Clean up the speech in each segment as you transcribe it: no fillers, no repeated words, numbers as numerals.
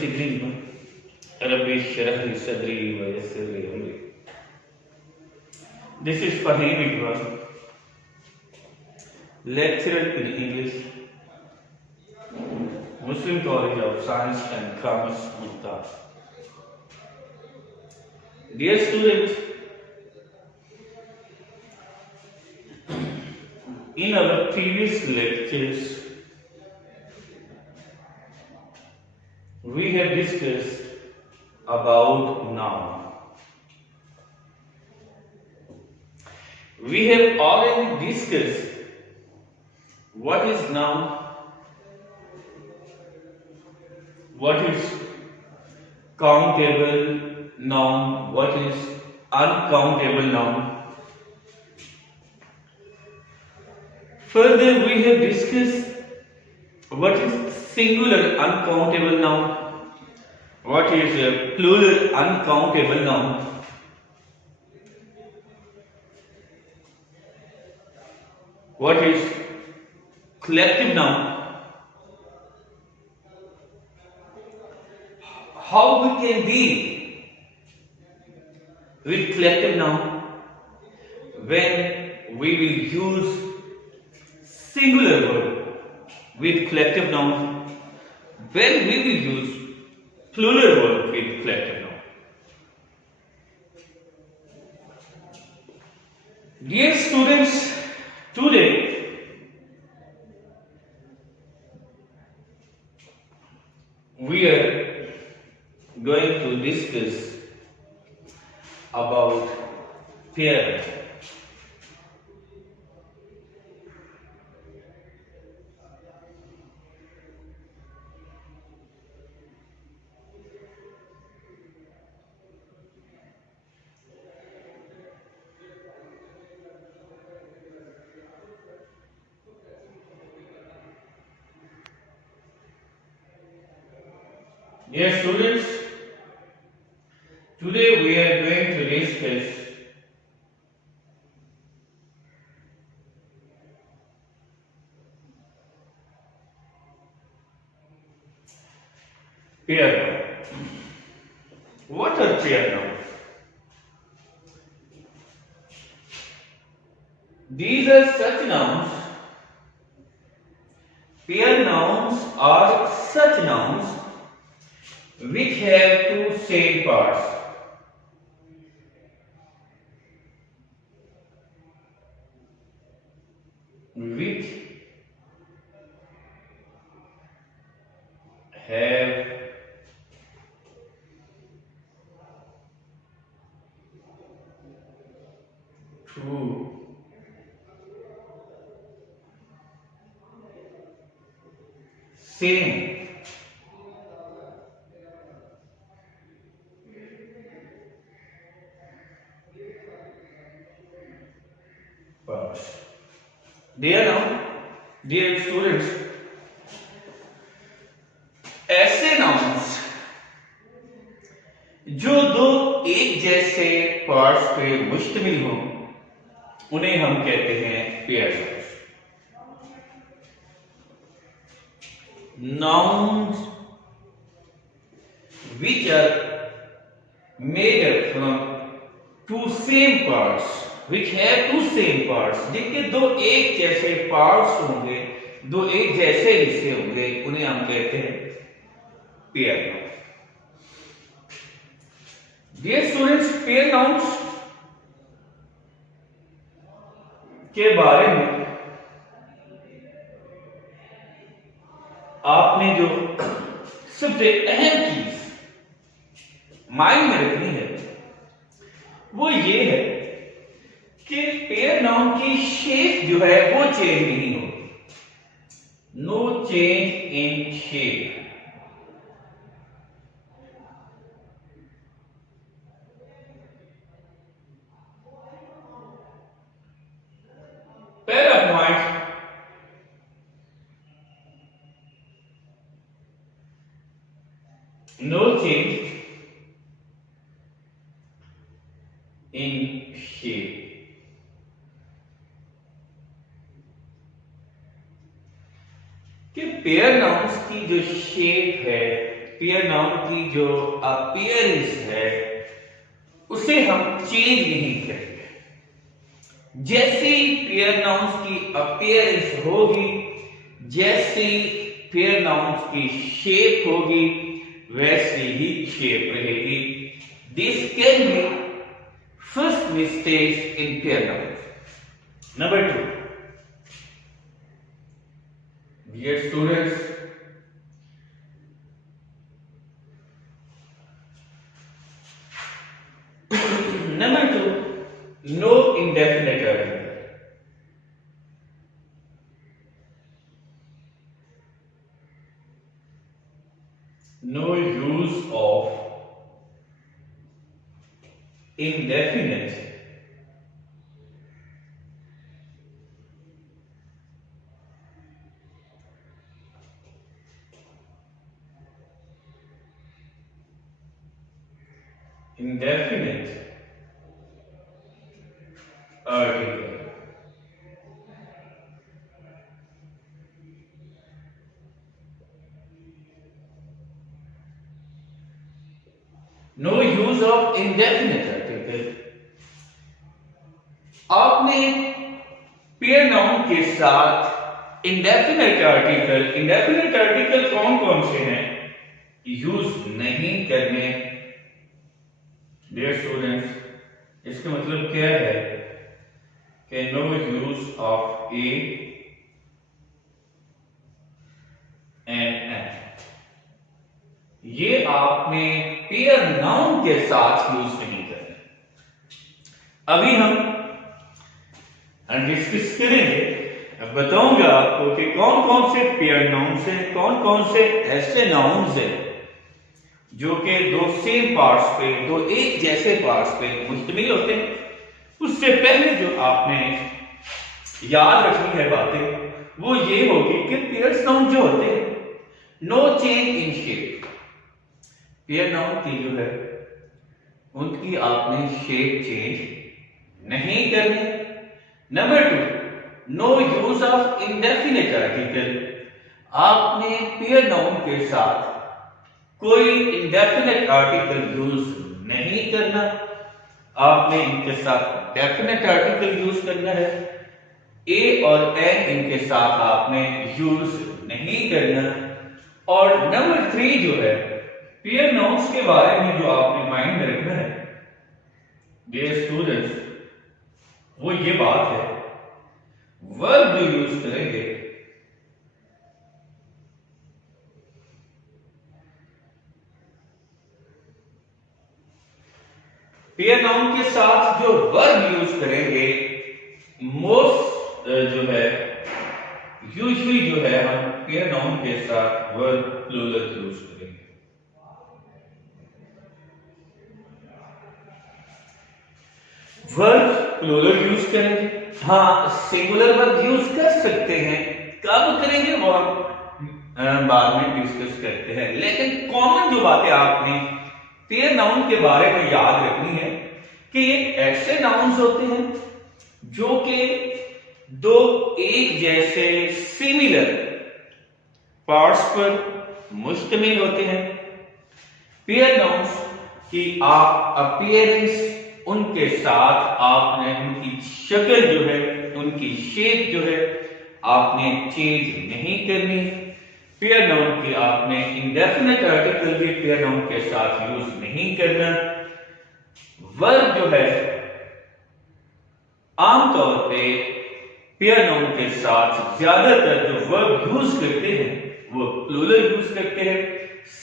Bismillah. Rabbi shrah li sadri wa yassir li amri. This is Fahim Iqbal, lecturer in English, Muslim College of Science and Commerce, Multan. Dear students, in our previous lectures, we have discussed about noun. We have already discussed what is noun, what is countable noun, what is uncountable noun. Further, we have discussed what is singular uncountable noun, what is plural uncountable noun. What is collective noun? How we can deal with collective noun when we will use singular word with collective noun, when we will use plural word with collective noun. Dear students, today we are going to discuss about pair. Dear students, today we are going to discuss pair noun. What are pair nouns? These are such nouns. Pair nouns are such nouns which have two same parts. Which have two same parts. Dear students, ऐसे nouns जो दो एक जैसे parts पे मुश्तमिल हो उन्हें हम कहते हैं pair nouns. Nouns which are made up from two same parts, which have two same parts, जिनके दो एक जैसे पार्ट्स होंगे, दो एक जैसे हिस्से होंगे, उन्हें हम कहते हैं pair noun. Dear students, pair nouns के बारे में आपने जो सबसे अहम चीज माइंड में रखनी है वो ये है कि पेयर नाउन की शेप जो है वो चेंज नहीं हो. No change in shape. पहला point, no change in shape. कि पेयर नाउन्स की जो शेप है पेयर नाउन की जो अपीयरेंस है उसे हम चेंज नहीं करेंगे। जैसी पेयर नाउन्स की अपीयरेंस होगी, जैसी पेयर नाउन्स की शेप होगी, वैसी ही शेप रहेगी। This can be first mistake in pair nouns. Number 2, dear students, number 2, no indefinite article. No use of indefinite article. No use of indefinite article. आपने pair noun के साथ indefinite article कौन कौन से हैं यूज नहीं करने। डियर स्टूडेंट्स, इसका मतलब क्या है कि no use of a and an, ये आपने पेयर नाउन के साथ यूज नहीं करना। अभी हम डिस्कस करेंगे, अब बताऊंगा आपको कि कौन कौन से पेयर नाउन्स हैं, कौन कौन से ऐसे नाउन्स हैं जो कि दो सेम पार्ट्स पे, दो एक जैसे पार्ट्स पे मुश्तमिल होते हैं। उससे पहले जो आपने याद रखनी है बातें वो ये होगी कि पेयर नाउन जो होते हैं, no change in shape. Pair noun की जो है उनकी आपने शेप चेंज नहीं करनी। Number 2, no use of indefinite article. आपने पेयर नाउन के साथ कोई इंडेफिनिट आर्टिकल यूज नहीं करना, आपने इनके साथ डेफिनेट आर्टिकल यूज करना है। ए और एन इनके साथ आपने यूज नहीं करना। और नंबर 3 जो है पेयर नाउन्स के बारे में जो आपने माइंड में रखना है डियर स्टूडेंट्स, वो ये बात है वर्ब जो यूज करेंगे पेयर नाउन के साथ जो वर्ब यूज करेंगे मोस्ट जो है यूजुअली जो है हम पेयर नाउन के साथ वर्ब प्लूरल यूज करेंगे। वर्ब प्लूरल यूज करेंगे। हाँ, सिंगुलर वर्ब यूज कर सकते हैं, कब करेंगे वो हम बाद में डिस्कस करते हैं। लेकिन कॉमन जो बातें आपने पेयर नाउन के बारे में याद रखनी है कि ये ऐसे नाउन्स होते हैं जो कि दो एक जैसे सिमिलर पार्ट्स पर मुश्तमिल होते हैं। पेयर नाउन्स की आप अपीयरेंस उनके साथ आपने उनकी शक्ल जो है, उनकी शेप जो है आपने चेंज नहीं करनी। पेयर नाउन की आपने इंडेफिनिट आर्टिकल भी पेयर नाउन के साथ यूज नहीं करना। वर्ब जो है आमतौर पे पेयर नाउन के साथ ज्यादातर जो वर्ब यूज करते हैं वो प्लूरल यूज करते हैं।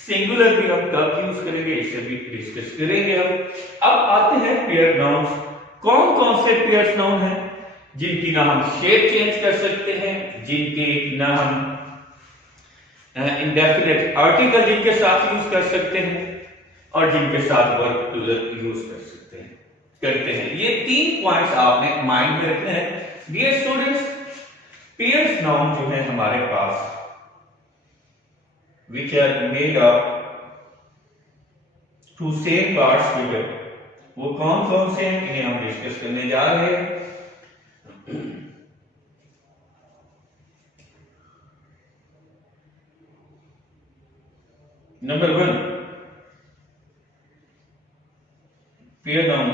सिंगुलर भी हम कब यूज करेंगे इसे भी डिस्कस करेंगे हम। अब आते हैं पेयर नाउन्स। कौन कौन से पेयर नाउन हैं जिनकी ना हम शेप चेंज कर सकते हैं, जिनके ना हम इंडेफिनिट आर्टिकल जिनके साथ यूज कर सकते हैं और जिनके साथ वर्ब प्लूरल यूज कर सकते हैं करते हैं। ये 3 पॉइंट्स आपने माइंड में रखने हैं। डियर स्टूडेंट्स, पेयर्स नाउन जो है हमारे पास which are made of two same parts जो है वो कौन कौन से हैं इन्हें हम डिस्कस करने जा रहे हैं। नंबर 1 पेयर नाउन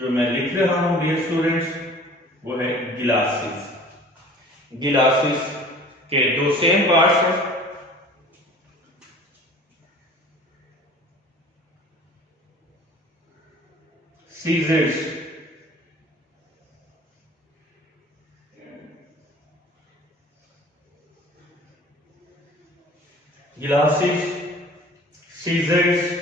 जो मैं लिख रहा हूं डियर स्टूडेंट्स वो है गिलासेस। गिलासेस के दो सेम पार्ट्स हैं, scissors. Glasses, scissors,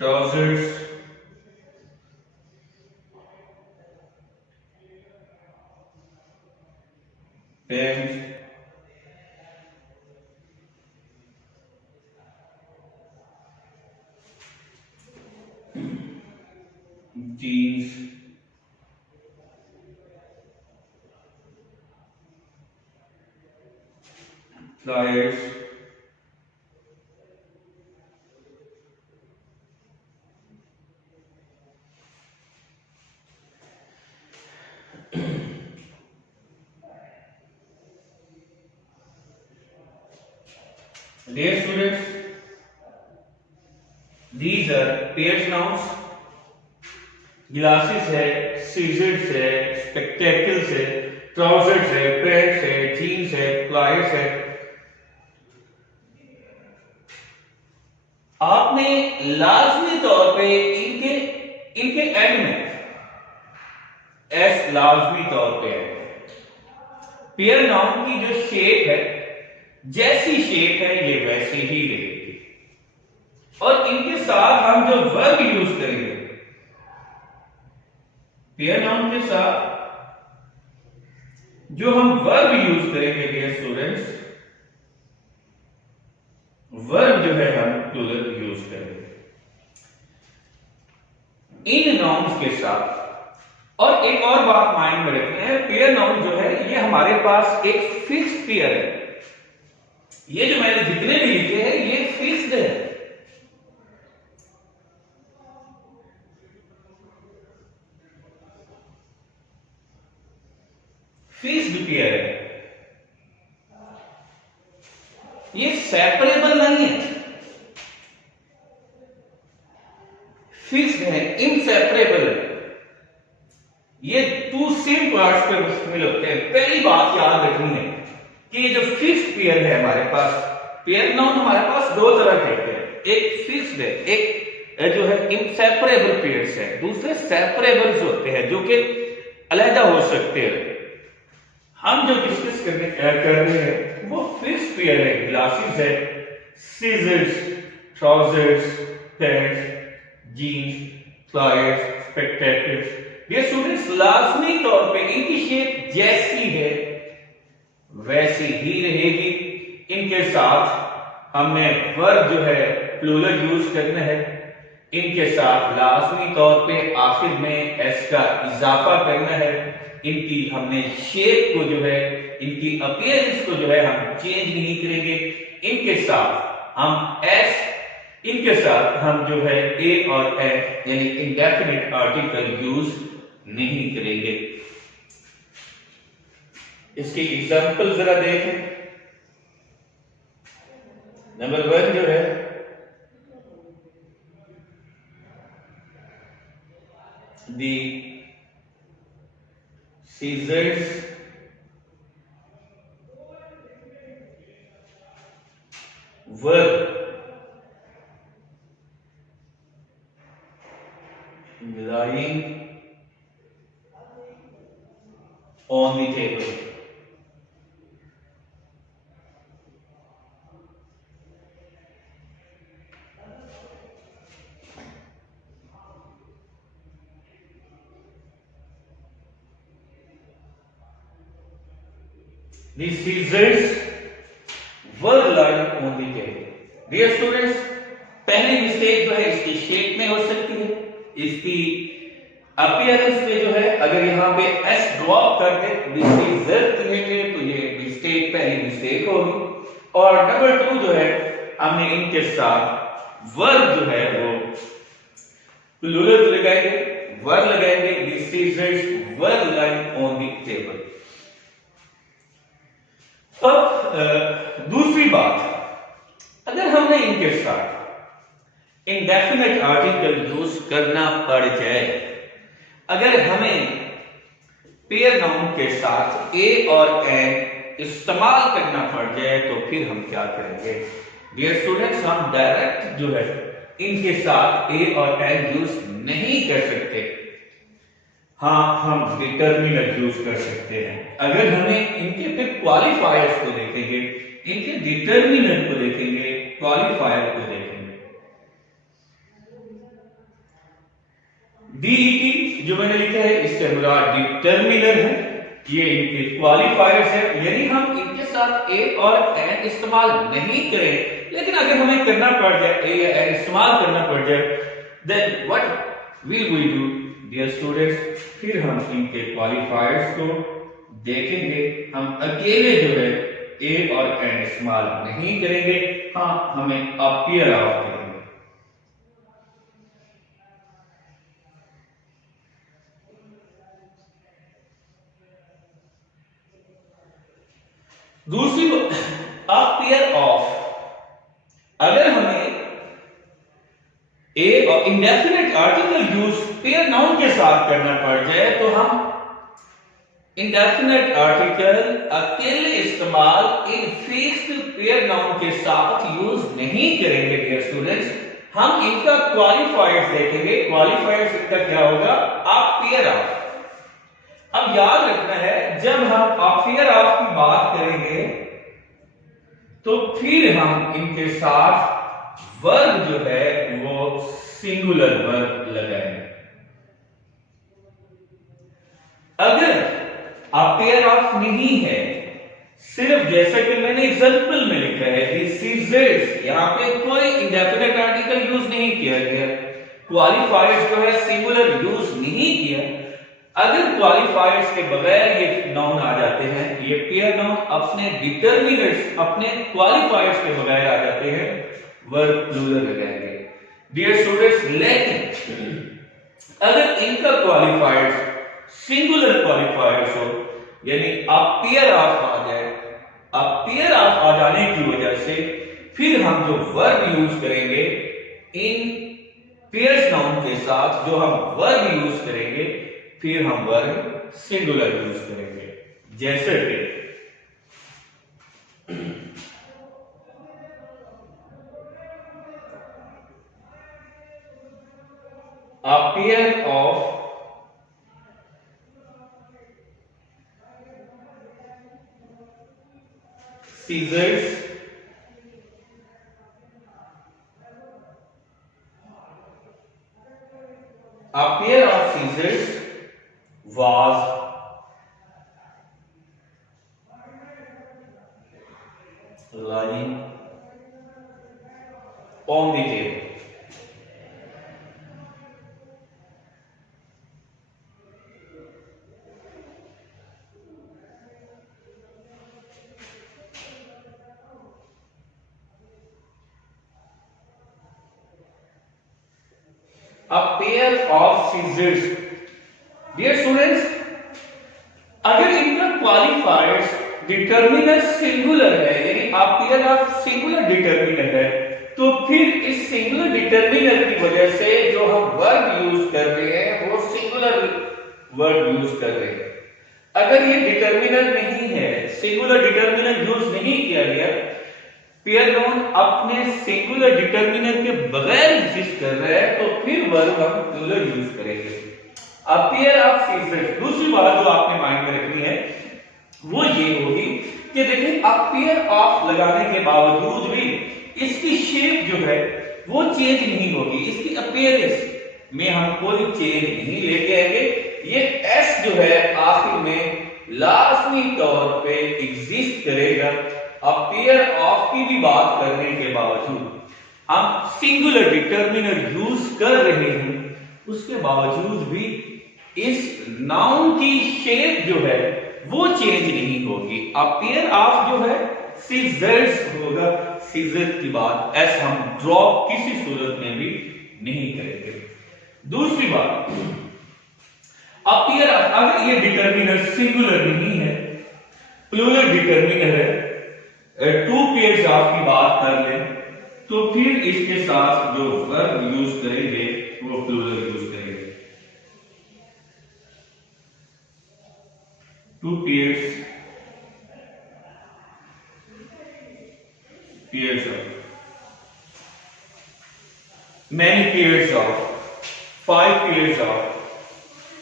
trousers, pants, jeans, pliers, dear students, these are pairs nouns। Glasses है, सीजर्स है, स्पेक्टेकल्स है, ट्राउजर्स है, पैंट्स है, जीन्स है, प्लायर्स है। आपने लाजमी तौर पे इनके इनके एंड में एस लाजमी तौर पे है। पेयर नाउन की जो शेप है, जैसी शेप है ये वैसी ही रहेगी। और इनके साथ हम जो वर्ब यूज करेंगे, पेयर नाउन के साथ जो हम वर्ब यूज करेंगे डियर स्टूडेंट्स, वर्ब जो है हम प्लूरल यूज करेंगे इन नाउन्स के साथ। और एक और बात माइंड में रखनी है, पेयर नाउन जो है ये हमारे पास एक फिक्स्ड पेयर है। ये जो मैंने जितने भी लिखे हैं ये फिक्स्ड है। फिक्स्ड पेयर है, ये सेपरेबल नहीं है, फिक्स्ड है, इनसेपरेबल है। ये टू सेम पार्ट्स पे मुश्तमिल होते हैं। पहली बात याद रखनी है कि ये जो फिक्स्ड पेयर है हमारे पास, पेयर नाउन हमारे पास दो तरह के होते हैं, एक फिक्स्ड है, एक जो है इनसेपरेबल पेयर्स है, दूसरे सेपरेबल्स होते हैं जो कि अलग हो सकते हैं। हम जो डिस्कस कर रहे हैं वो फिक्स्ड पेयर है, ग्लासेस है, scissors, trousers, pants, jeans, pliers, spectacles. ये स्टूडेंट्स लाजमी तौर पे इनकी शेप जैसी है वैसी ही रहेगी। इनके साथ हमने वर्ब जो है प्लूरल यूज करना है। इनके साथ लाजमी तौर पे आखिर में एस का इजाफा करना है। इनकी हमने शेप को जो है, इनकी अपीयरेंस को जो है हम चेंज नहीं करेंगे। इनके साथ हम एस, इनके साथ हम जो है ए और ए यानी इंडेफिनिट आर्टिकल यूज नहीं करेंगे। इसकी एग्जांपल जरा देखें। नंबर 1 जो है दी scissors were lying on the table. The scissors were lying on the table. Dear students, पहली मिस्टेक जो है इसकी शेप में हो सकती है, इसकी अपीयरेंस में जो है अगर यहाँ पे एस ड्रॉप कर दे लिखेंगे तो ये मिस्टेक, पहली मिस्टेक होगी। और नंबर 2 जो है हमने इनके साथ वर्ब जो है वो प्लूरल लगाएंगे। वर लगाएंगे, the scissors were lying on the table. अब दूसरी बात, अगर हमने इनके साथ इंडेफिनिट आर्टिकल यूज करना पड़ जाए, अगर हमें पेयर नाउन के साथ ए और एन इस्तेमाल करना पड़ जाए तो फिर हम क्या करेंगे? डियर स्टूडेंट्स, हम डायरेक्ट जो है इनके साथ ए और एन यूज नहीं कर सकते। हाँ, हम डिटर्मिनर यूज कर सकते हैं। अगर हमें इनके फिर क्वालिफायर्स को देखेंगे, इनके डिटर्मिनर को देखेंगे, क्वालिफायर को देखेंगे। डीईटी जो मैंने लिखा है इससे मुराद डिटर्मिनर है, ये इनके क्वालिफायर्स है, यानी हम इनके साथ ए और एन इस्तेमाल नहीं करें। लेकिन अगर हमें करना पड़ जाए, ए या एन इस्तेमाल करना पड़ जाए, then what will we do dear students? फिर हम इनके क्वालिफायर्स को देखेंगे। हम अकेले जो है ए और एन इस्तेमाल नहीं करेंगे। हाँ, हमें अपीयर ऑफ करेंगे। दूसरी अपीयर ऑफ, अगर हमें ए और indefinite article use pair noun के साथ करना पड़ जाए तो हम इंडेफिनिट आर्टिकल अकेले इस्तेमाल इन फिक्स्ड पेयर नाउन के साथ यूज नहीं करेंगे डियर स्टूडेंट्स। हम इनका क्वालिफायर्स देखेंगे। क्वालिफायर्स इनका क्या होगा? Appear of. अब याद रखना है, जब हम अपीयर ऑफ की बात करेंगे तो फिर हम इनके साथ वर्ब जो है वो सिंगुलर वर्ब लगाएंगे। अगर अपीयर ऑफ नहीं है, सिर्फ जैसा कि मैंने एग्जांपल में लिखा है द सीजर्स, यहां पे कोई इंडेफिनिट आर्टिकल यूज नहीं किया गया, क्वालिफायर्स जो है सिंगुलर यूज नहीं किया। अगर क्वालिफायर्स के बगैर ये नाउन आ जाते हैं, ये पेयर नाउन अपने डिटर्मिनर्स, अपने क्वालिफायर्स के बगैर आ जाते हैं, वर्ब प्लूरल लगाएंगे डियर स्टूडेंट्स। लेकिन अगर इनका क्वालिफायर्स सिंगुलर क्वालिफायर्स हो, यानी अपीयर ऑफ आ जाए, अपीयर ऑफ आ जाने की वजह से फिर हम जो वर्ब यूज करेंगे इन पेयर्स नाउन के साथ, जो हम वर्ब यूज करेंगे फिर हम वर्ब सिंगुलर यूज करेंगे। जैसे कि a pair of scissors appear of Caesars was lying on the table. A pair of scissors. Dear students, अगर इनका क्वालिफायर्स डिटर्मिनर सिंगुलर है, यानी a pair of singular determiner है, तो फिर इस सिंगुलर डिटर्मिनर की वजह से जो हम वर्ब यूज कर रहे हैं वो सिंगुलर वर्ब यूज कर रहे हैं। अगर ये डिटर्मिनर नहीं है, सिंगुलर डिटर्मिनर यूज नहीं किया गया, पेयर नाउन अपने सिंगुलर डिटर्मिनर के बगैर एग्जिस्ट कर रहा है, तो फिर वर्ब हम प्लूरल यूज करेंगे। A pair of scissors. दूसरी बात जो आपने माइंड में रखनी है वो ये होगी कि देखिए अपीयर ऑफ लगाने के बावजूद भी इसकी शेप जो है वो चेंज नहीं होगी, इसकी अपीयरेंस में हम कोई चेंज नहीं लेके आएंगे। ये एस जो है आखिर में लाजमी तौर पे एग्जिस्ट करेगा। अपीयर ऑफ की भी बात करने के बावजूद हम सिंगुलर डिटर्मिनर यूज कर रहे हैं, उसके बावजूद भी इस नाउन की शेप जो है वो चेंज नहीं होगी। अपीयर ऑफ जो है सीजर्स होगा, सीजर की बात एस हम ड्रॉप किसी सूरत में भी नहीं करेंगे। दूसरी बात, अपीयर ऑफ, अगर ये डिटर्मिनर सिंगुलर नहीं है, प्लूरल डिटर्मिनर है, टू पेयर्स ऑफ की बात कर ले, तो फिर इसके साथ जो वर्ब यूज करेंगे वो प्लूरल यूज करेंगे। Two pairs of, many pairs of, 5 pairs of।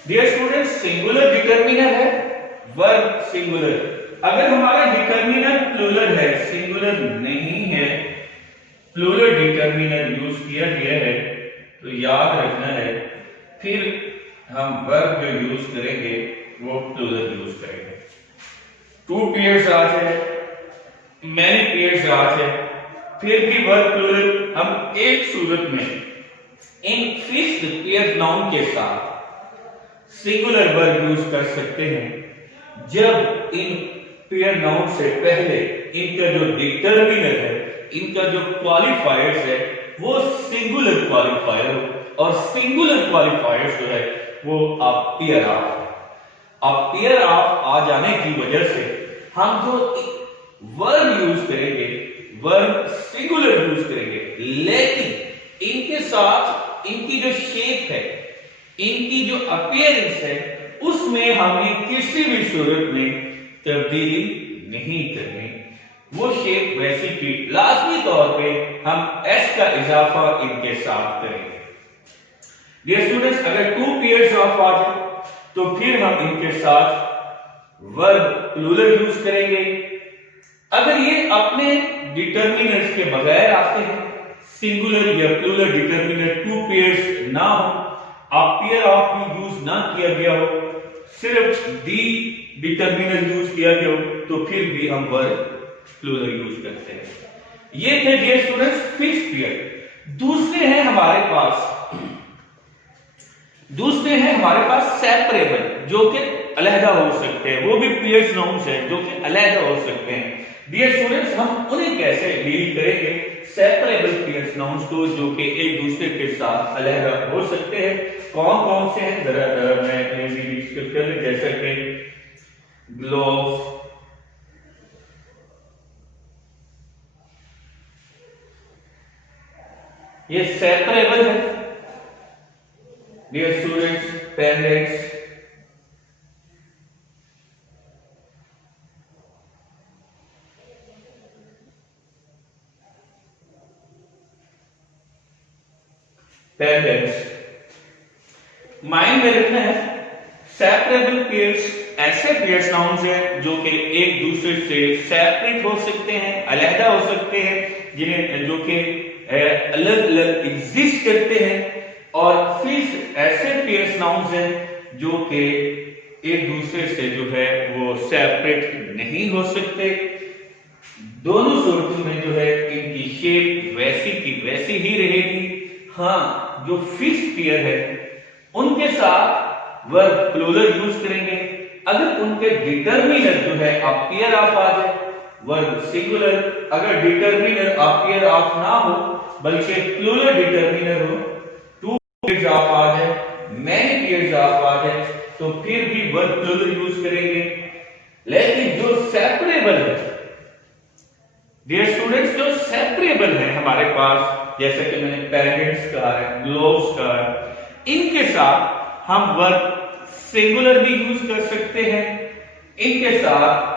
Dear student, singular determiner है, वर्ब सिंगुलर। अगर हमारा डिटर्मिनर प्लूरल है, सिंगुलर नहीं है, प्लूरल डिटर्मिनर यूज किया गया है, तो याद रखना है फिर हम वर्ब जो यूज करेंगे वो प्लूरल यूज करेंगे। टू पेयर्स आज है, मैनी पेयर्स आज है, फिर भी वर्ब प्लूरल हम एक सूरत में इन फिक्स्ड पेयर नाउन के साथ सिंगुलर वर्ब यूज कर सकते हैं जब इन पेयर नाउन से पहले इनका जो डिटर्मिनर है, इनका जो क्वालिफायर्स है वो सिंगुलर क्वालिफायर हो, और सिंगुलर क्वालिफायर्स जो है वो अपीयर ऑफ। अपीयर ऑफ आ जाने की वजह से हम जो वर्ब यूज करेंगे, वर्ब सिंगुलर यूज करेंगे, लेकिन इनके साथ इनकी जो शेप है, इनकी जो अपीयरेंस है, उसमें हमें किसी भी सूरत में तब्दीली नहीं करनी। वो शेप वैसी की लाजमी तौर पे हम एस का इजाफा इनके साथ करेंगे। डियर स्टूडेंट्स, अगर टू पेयर्स ऑफ आ जाए तो फिर हम इनके साथ वर्ब प्लूरल यूज करेंगे। अगर ये अपने डिटर्मिनर्स के बगैर आते हैं, सिंगुलर या प्लूरल डिटर्मिनर टू पेयर्स ना हो, अपीयर ऑफ भी यूज ना किया गया हो, सिर्फ डी डिटर्मिनर यूज किया गया हो, तो फिर भी हम वर्ब प्लूरल यूज करते हैं। ये थे डियर स्टूडेंट्स फिक्स्ड पेयर। दूसरे हैं हमारे पास सेपरेबल, जो कि अलहदा हो सकते हैं, वो भी पेयर्स नाउन्स हैं जो कि अलहदा हो सकते हैं। डियर स्टूडेंट्स, हम उन्हें कैसे डील करेंगे, सेपरेबल पेयर्स नाउन्स को जो कि एक दूसरे के साथ अलहदा हो सकते हैं। कौन कौन से हैं जरा मैं डिस्कस कर लें, जैसे कि ग्लोव्स, ये सेपरेबल है। डियर स्टूडेंट्स, पेंडेंट्स, माइंड में रखना है, सेपरेबल पेयर्स ऐसे पेयर्स नाउन्स हैं जो कि एक दूसरे से सेपरेट हो सकते हैं, अलहदा हो सकते हैं, जिन्हें जो कि अलग अलग एग्जिस्ट करते हैं, और फिर ऐसे पेयर्स नाउन्स हैं जो कि एक दूसरे से जो है वो सेपरेट नहीं हो सकते। दोनों सूरतों में जो है इनकी शेप वैसी की वैसी ही रहेगी। हाँ, जो फिक्स्ड पेयर है उनके साथ वर्ब प्लूरल यूज करेंगे। अगर उनके डिटर्मिनर जो है अपीयर ऑफ आ जाए, वर्ब सिंगुलर। अगर डिटर्मिनर अपीयर ऑफ ना हो बल्कि प्लूरल डिटर्मिनर हो, टू पेयर्स ऑफ आ जाए, मैनी पेयर्स ऑफ आ जाए, तो फिर भी वर्ब प्लूरल यूज करेंगे। लेकिन जो सेपरेबल है डियर स्टूडेंट्स, जो सेपरेबल है हमारे पास, जैसे कि मैंने पेंडेंट्स कहा है, ग्लोव्स कहा है, इनके साथ हम वर्ब सिंगुलर भी यूज कर सकते हैं। इनके साथ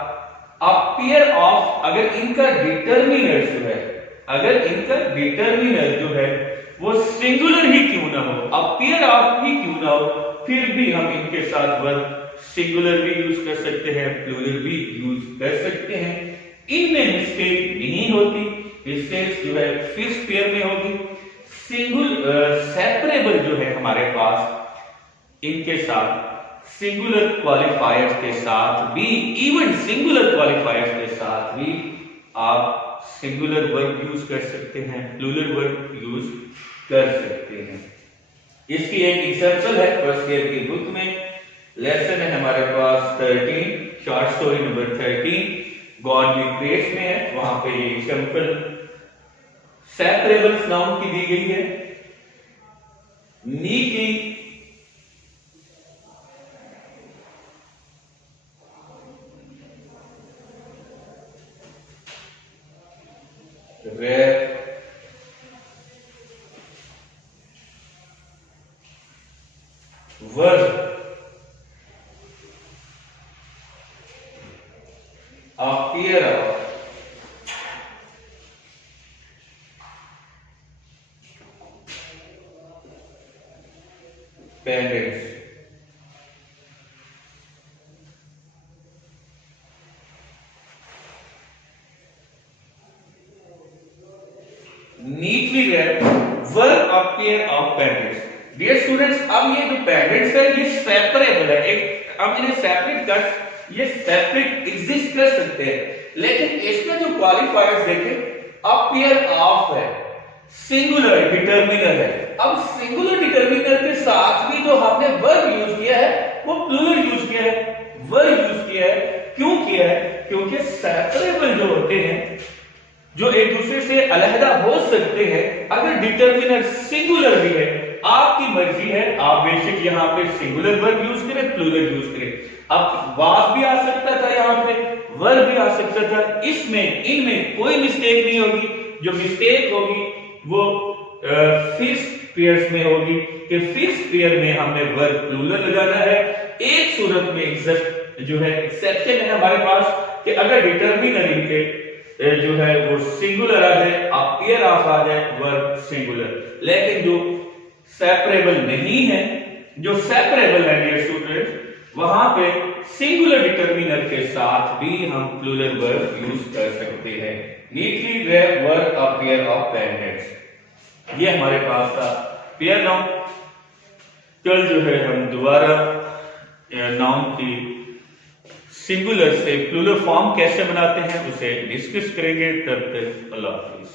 अपीयर ऑफ, अगर इनका डिटर्मिनर जो है, अगर इनका डिटर्मिनर जो है वो सिंगुलर ही क्यों ना हो, अपीयर ऑफ ही क्यों ना हो, फिर भी हम इनके साथ वर्ब सिंगुलर भी यूज कर सकते हैं, प्लूरल भी यूज कर सकते हैं। इनमें मिस्टेक नहीं होती, मिस्टेक जो है फिक्स्ड पेयर में होगी। सेपरेबल जो है हमारे पास, इनके साथ सिंगुलर क्वालिफायर्स के साथ भी, इवन सिंगुलर क्वालिफायर्स के साथ भी आप सिंगुलर वर्ब यूज कर सकते हैं, प्लूरल वर्ब यूज कर सकते हैं। इसकी एक एग्जांपल है फर्स्ट ईयर की बुक में, लेसन है हमारे पास 13, short story number 13 godly grace में है। वहां पे ये एग्जांपल सेपरेबल नाउन की दी गई है। Neatly where verb appear of parents neatly read verb appear of parents। Dear students, अब ये जो पेरेंट्स है ये सेपरेबल है, एक हम इन्हें सेपरेट कर ये सेपरेट एग्जिस्ट कर सकते हैं, लेकिन इसमें जो क्वालिफायर्स देखें अपीयर ऑफ है, सिंगुलर डिटरमिनर है। अब सिंगुलर डिटरमिनर के साथ भी जो हमने वर्ब यूज किया है वो प्लूरल यूज किया है, वर्ब यूज किया है। क्यों किया है? क्योंकि सेपरेबल जो होते हैं, जो एक दूसरे से अलहदा हो सकते हैं, अगर डिटरमिनर सिंगुलर भी है, आपकी मर्जी है, आप बेशक यहाँ पे सिंगुलर वर्ब यूज करें, प्लूरल यूज करें। अब वाज भी आ सकता था, यहाँ पे वर्ब भी आ सकता था, इसमें इनमें कोई मिस्टेक नहीं होगी। जो मिस्टेक होगी वो फिक्स्ड पेयर्स में होगी कि फिक्स्ड पेयर में हमने वर्ब प्लूरल लगाना है। एक सूरत में एग्जैक्ट जो है एक्सेप्शन है हमारे पास कि अगर डिटरमिनर इनके जो है वो सिंगुलर आ जाए, अपीयर ऑफ आ जाए, वर्ब सिंगुलर। लेकिन जो सेपरेबल नहीं है, जो सेपरेबल है डियर स्टूडेंट, वहां पे सिंगुलर डिटरमिनर के साथ भी हम प्लूरल वर्ब यूज कर सकते हैं। Neatly where verb a pair of parents, ये हमारे पास था पेयर नाउन। कल जो है हम दोबारा नाउन की सिंगुलर से प्लूरल फॉर्म कैसे बनाते हैं उसे डिस्कस करेंगे। तब तक अल्लाह हाफिज।